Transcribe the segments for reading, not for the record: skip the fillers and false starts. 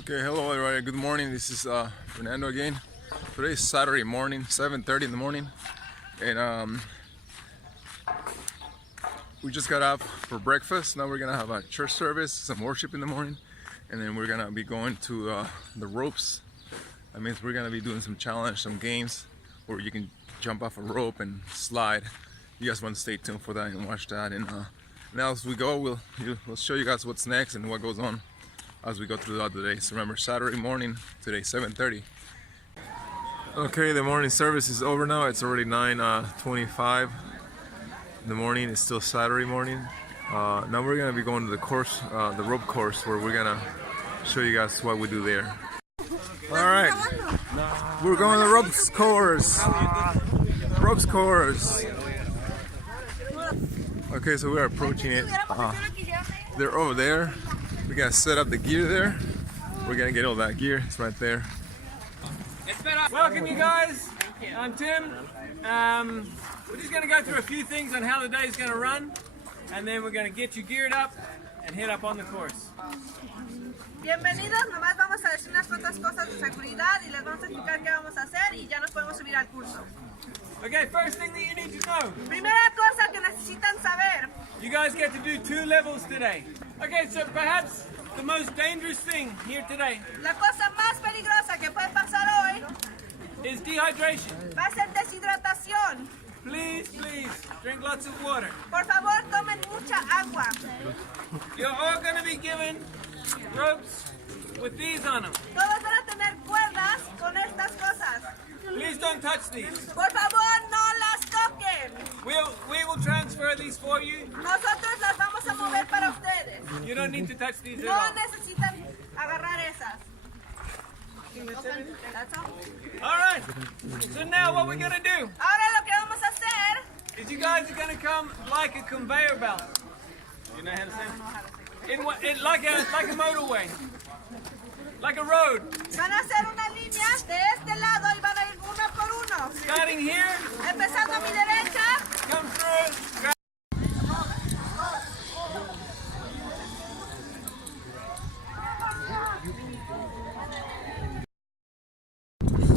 Okay, hello everybody, good morning. This is Fernando again. Today is Saturday morning, 7:30 in the morning, and we just got up for breakfast. Now we're gonna have a church service, some worship in the morning, and then we're gonna be going to the ropes. That means we're gonna be doing some challenge, some games where you can jump off a rope and slide. You guys want to stay tuned for that and watch that. And now as we go, we'll show you guys what's next and what goes on as we go throughout the day. So remember, Saturday morning, today 7:30. Okay, the morning service is over now. It's already 9:25 in the morning. It's still Saturday morning. Now we're gonna be going to the course, the rope course, where we're gonna show you guys what we do there. All right, we're going to the ropes course. Ropes course. Okay, so we're approaching it. They're over there. We gotta set up the gear there. We're gonna get all that gear. It's right there. Welcome, you guys. I'm Tim. We're just gonna go through a few things on how the day is gonna run, and then we're gonna get you geared up and head up on the course. Bienvenidos, nomás vamos a decir unas cuantas cosas de seguridad y les vamos a explicar qué vamos a hacer y ya nos podemos subir al curso. Okay, first thing that you need to know. Primera cosa que necesitan saber. You guys get to do 2 levels today. Okay, so perhaps the most dangerous thing here today La cosa más peligrosa que puede pasar hoy is dehydration. va a ser deshidratación. Please drink lots of water. Por favor, tomen mucha agua. You're all gonna be given ropes with these on them. Todos van a tener cuerdas con estas cosas. Please don't touch these. Por favor, no las toquen. We will transfer these for you. Nosotros las vamos a mover para ustedes. You don't need to touch these at No all. necesitan agarrar esas. That's all. All right. So now what we're gonna do Ahora lo que vamos a hacer is you guys are gonna come like a conveyor belt. You know how to say it? Like a motorway, like a road. van a hacer una línea de este lado y van a ir uno por uno. Starting here, Empezando a mi derecha, come through.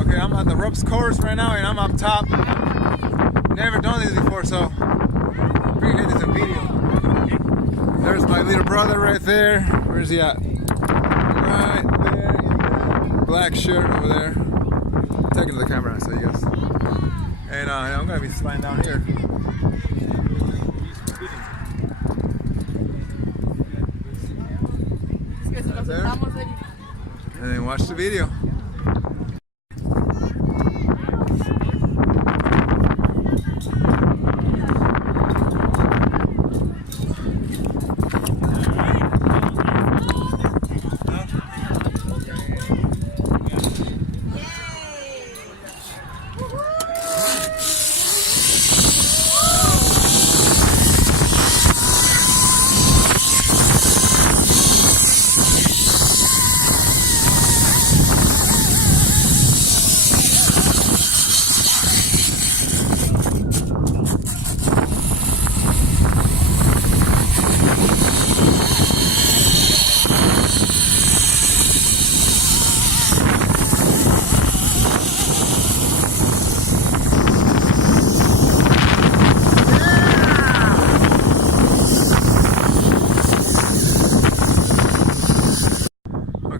Okay, I'm at the ropes course right now, and I'm up top. Never done this before, so I'm bringing this in video. There's my little brother right there. Where's he at? Right there. Black shirt over there. Taking the camera, so you guys. And I'm gonna be sliding down here. Right there. And then watch the video.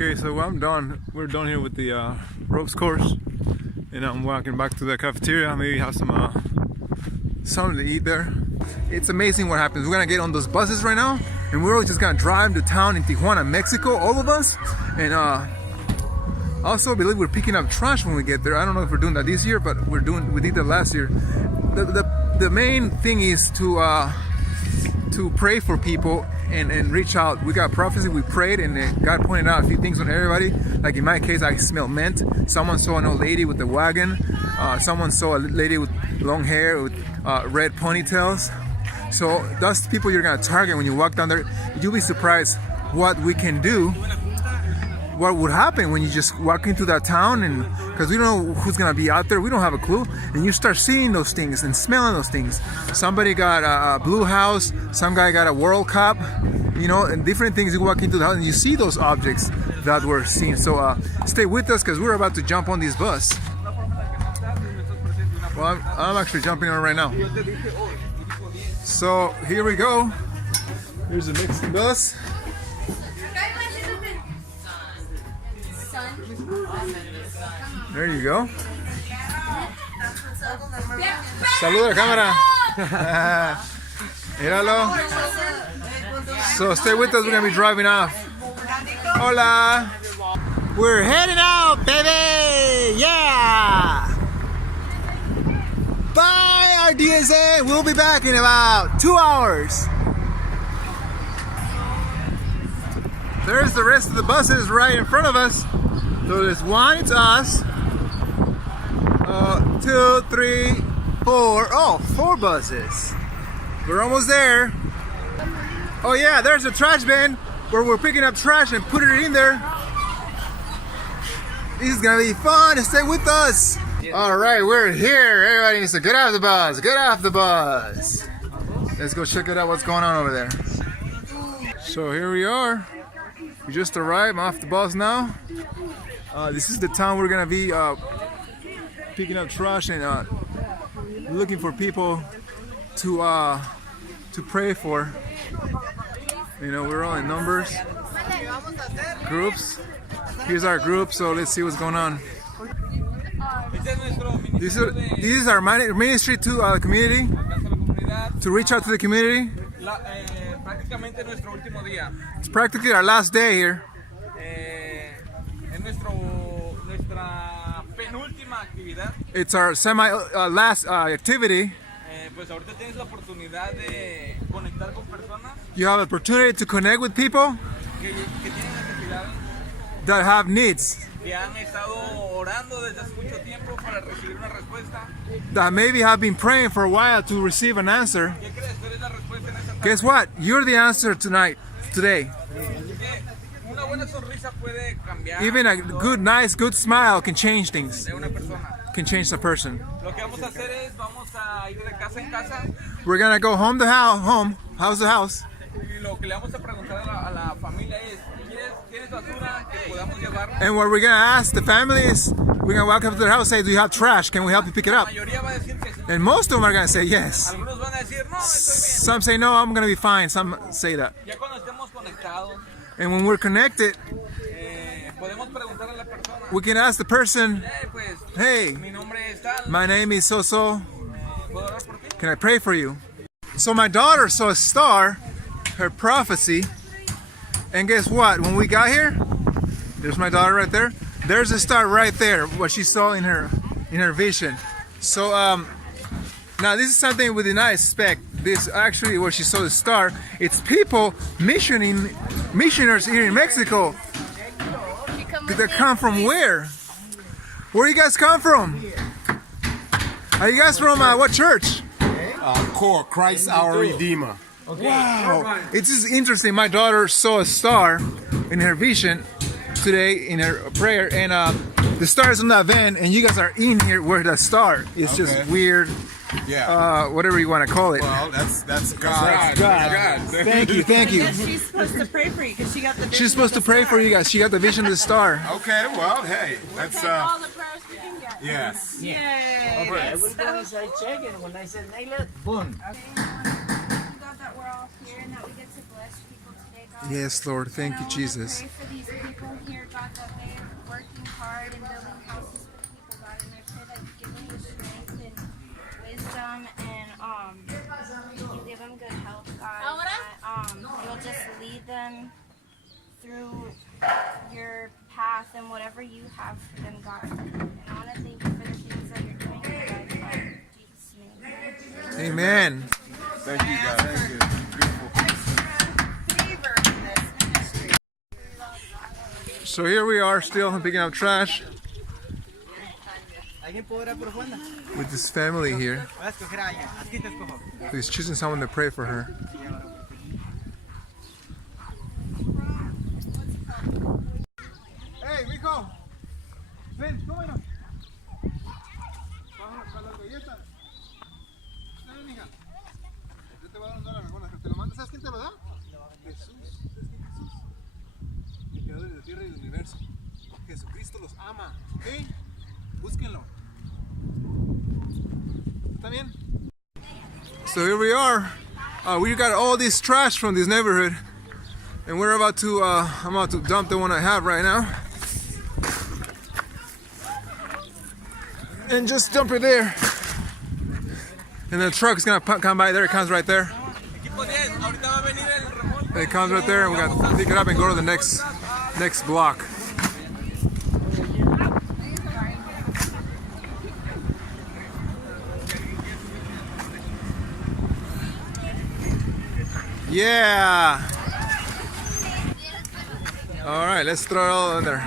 Okay, so I'm done. We're done here with the ropes course, and I'm walking back to the cafeteria. Maybe have some something to eat there. It's amazing what happens. We're gonna get on those buses right now, and we're all just gonna drive to town in Tijuana, Mexico, all of us. And also, I believe we're picking up trash when we get there. I don't know if we're doing that this year, but we did that last year. The main thing is to pray for people and reach out. We got prophecy, we prayed, and God pointed out a few things on everybody. Like in my case, I smell mint. Someone saw an old lady with a wagon. Someone saw a lady with long hair with red ponytails. So that's people you're gonna target when you walk down there. You'll be surprised what we can do. What would happen when you just walk into that town, and because we don't know who's gonna be out there, we don't have a clue, and you start seeing those things and smelling those things. Somebody got a blue house, some guy got a World Cup, you know, and different things. You walk into the house and you see those objects that we're seeing. So stay with us because we're about to jump on this bus. Well, I'm actually jumping on it right now. So here we go. Here's a mixed bus. There you go. Saluda a la cámara. Míralo. So stay with us, we're gonna be driving off. Hola. We're heading out, baby! Yeah! Bye, RDSA! We'll be back in about 2 hours. There's the rest of the buses right in front of us. So there's one, it's us. 2, 3, 4. Oh, 4 buses. We're almost there. Oh yeah, there's a trash bin where we're picking up trash and putting it in there. This is gonna be fun. Stay with us. All right, we're here. Everybody needs to get off the bus. Get off the bus. Let's go check it out. What's going on over there? So here we are. We just arrived. I'm off the bus now. This is the town we're gonna be picking up trash and looking for people to pray for. You know, we're all in numbers, groups. Here's our group, so let's see what's going on. This is our ministry to the community, to reach out to the community. It's practically our last day here. It's our last activity. You have the opportunity to connect with people that have needs, that maybe have been praying for a while to receive an answer. Guess what? You're the answer today. Even a good, nice, good smile can change things. Can change the person. We're gonna go home to house to house. And what we're gonna ask the family is, we're gonna walk up to their house and say, do you have trash? Can we help you pick it up? And most of them are gonna say yes. Some say no, I'm gonna be fine. Some say that. And when we're connected, we can ask the person, hey, my name is so-so. Can I pray for you? So my daughter saw a star, her prophecy, and guess what? When we got here, there's my daughter right there. There's a star right there, what she saw in her vision. So now this is something we did not expect. This actually where she saw the star. It's people missioners here in Mexico. They come from where? Where you guys come from? Are you guys from what church? Core, Christ our Redeemer. Okay. Wow, it's just interesting. My daughter saw a star in her vision today in her prayer, and the star is on that van, and you guys are in here where the star is. Just weird. Yeah. Whatever you want to call it. Well, that's God. That's God. Thank you. She's supposed to pray for you because she got the vision. She's supposed to pray for you guys. She got the vision of the star. Okay. Well, hey, that's all the prayers we can get. yes. Yay! Everybody said check it. When I said nail it, boom. God, that we're all here and that we get to bless people today, God. Yes, Lord. Thank you, Jesus. I pray for these people here, God, that they are working hard and building houses for people, God. And I pray that you give them the strength and wisdom and you give them good health, God. That, you'll just lead them through your path and whatever you have for them, God. And I want to thank you for the things that you're doing in their life, God. In Jesus' name. Amen. Thank you, God. Thank you. So here we are still picking up trash with this family here who's choosing someone to pray for her. Hey, mijo, ven, súbenos. Vamos a las galletas. Ven, mija. Yo te voy a dar $1, te lo mando. ¿Sabes quién te lo da? Jesús. El creador de la tierra y del universo. Cristo los ama, ¿ok? Búsquenlo. ¿Está bien? So here we are. We got all this trash from this neighborhood, and we're about to. I'm about to dump the one I have right now, and just dump it there. And the truck is gonna come by there. It comes right there. It comes right there, and we're gonna pick it up and go to the next block. Yeah! Alright, let's throw it all in there.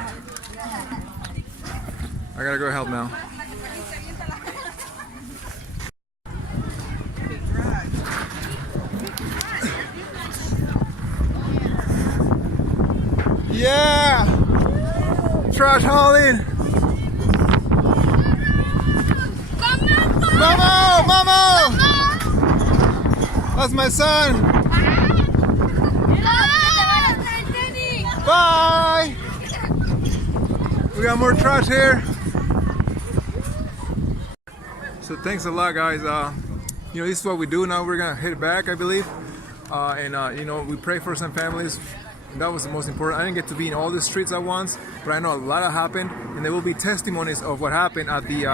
I gotta go help now. Yeah! Trash hauling! Momo! Momo! That's my son! Bye! We got more trash here. So thanks a lot, guys. You know, this is what we do now. We're gonna head back, I believe. You know, we pray for some families. And that was the most important. I didn't get to be in all the streets at once, but I know a lot happened, and there will be testimonies of what happened at the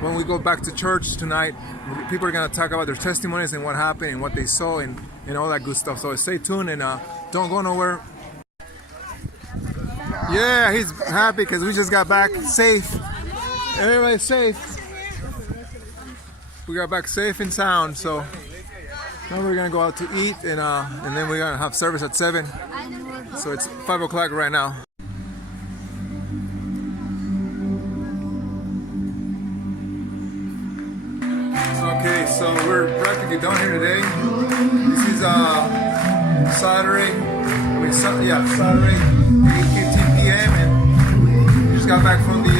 when we go back to church tonight. People are gonna talk about their testimonies and what happened and what they saw and all that good stuff. So stay tuned and don't go nowhere. Yeah, he's happy because we just got back safe. Everybody's safe. We got back safe and sound. So now we're gonna go out to eat and then we're gonna have service at 7. So it's 5 o'clock right now. Okay, so we're practically done here today. This is Saturday. Saturday, 8:15 p.m. and we just got back from the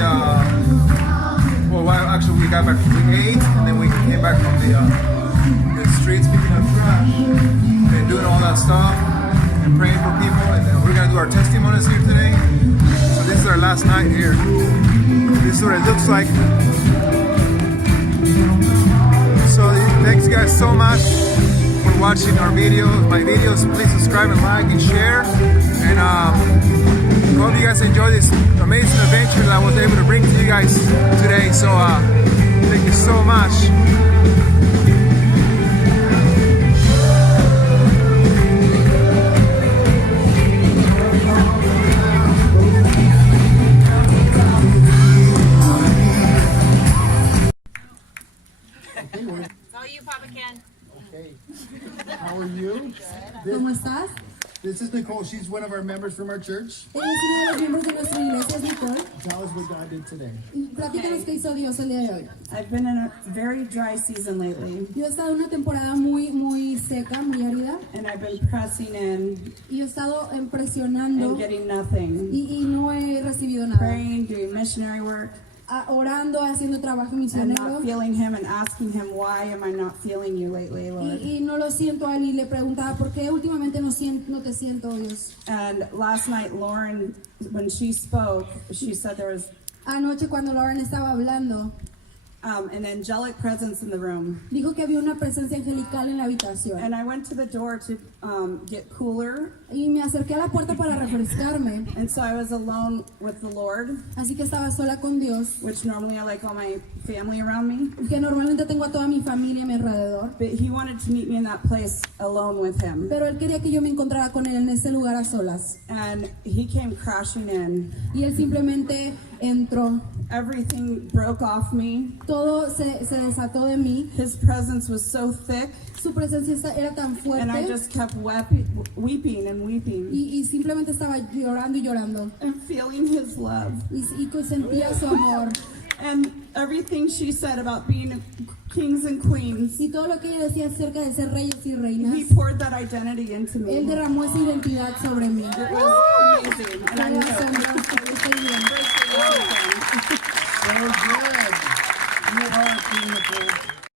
actually we got back from the 8 and then we came back from the streets picking up trash and doing all that stuff and praying for people, and then we're gonna do our testimonies here today. So this is our last night here. This is what it looks like. So thanks guys so much for watching our my videos. Please subscribe and like and share, and hope you guys enjoy this amazing adventure that I was able to bring to you guys today. So thank you so much. Hey, how are you? ¿Cómo estás? This is Nicole. She's one of our members from our church. Ella es uno de los miembros de nuestra iglesia, es Nicole. Tell us what God did today. Platícanos qué hizo Dios el día de hoy. I've been in a very dry season lately, Yo he estado en una temporada muy seca, muy árida, and I've been pressing in y he estado presionando and getting nothing. y no he recibido nada. Praying, doing missionary work, Orando, haciendo trabajo and misionero not feeling Him and asking Him, why am I not feeling you lately, Lord? y no lo siento a él y le preguntaba ¿por qué últimamente no te siento, Dios? And last night, Lauren, when she spoke, she said there was Anoche cuando Lauren estaba hablando, an angelic presence in the room. dijo que había una presencia angelical en la habitación. And I went to the door to get cooler, Y me acerqué a la puerta para refrescarme, and so I was alone with the Lord, así que estaba sola con Dios, which normally I like all my family around me. que normalmente tengo a toda mi familia a mi alrededor. But He wanted to meet me in that place alone with Him. Pero él quería que yo me encontrara con él en ese lugar a solas. And He came crashing in. Y él simplemente entró. Everything broke off me. Todo se desató de mí. His presence was so thick, Su presencia era tan and I fuerte. just kept weeping and weeping Y simplemente estaba llorando y llorando. and feeling His love. Y sentía su amor. And everything she said about being kings and queens, Y todo lo que ella decía acerca de ser reyes y reinas. He poured that identity into Él me. derramó esa identidad sobre mí. It was amazing, and I Fue know. asombroso. Estoy bien. So good. You are beautiful.